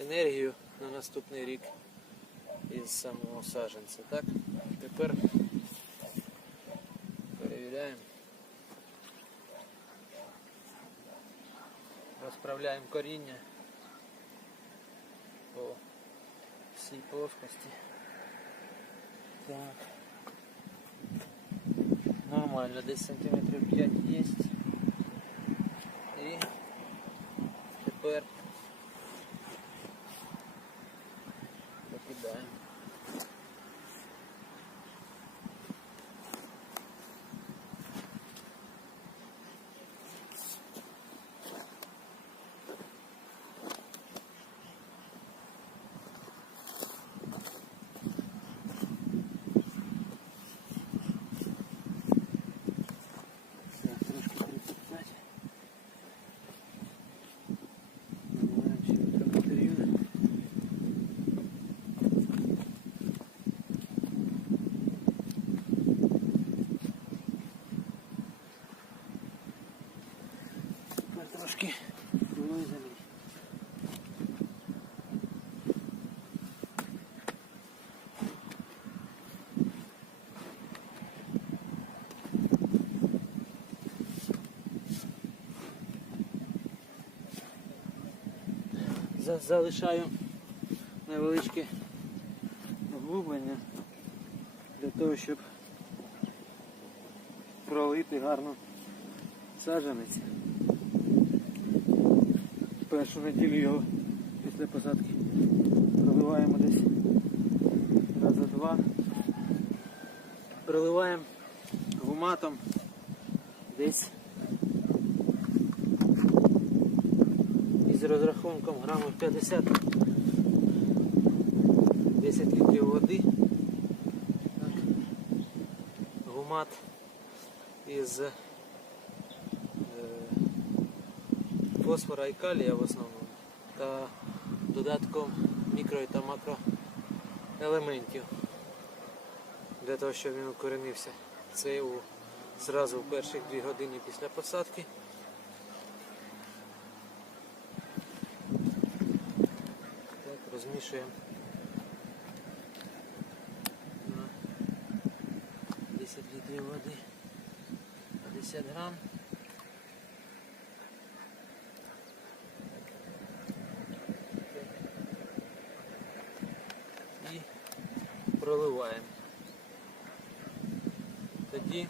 енергію на наступний рік із самого саджанця. Так? Тепер перевіряємо. Розправляємо коріння по всій плоскості. Так. Нормально, десь сантиметрів 5 є. І тепер залишаю невеличке углублення для того, щоб пролити гарно саджанець. Першу неділю його після посадки проливаємо десь раза два. Проливаємо гуматом десь розрахунком грамів 50 10 літрів води. Гумат із е, фосфора і калія в основному та додатком мікро та макроелементів для того, щоб він укоренився. Це у, зразу в перших 2 години після посадки. Розмішуємо на 10 літрів води 50 грам. І проливаємо. Тоді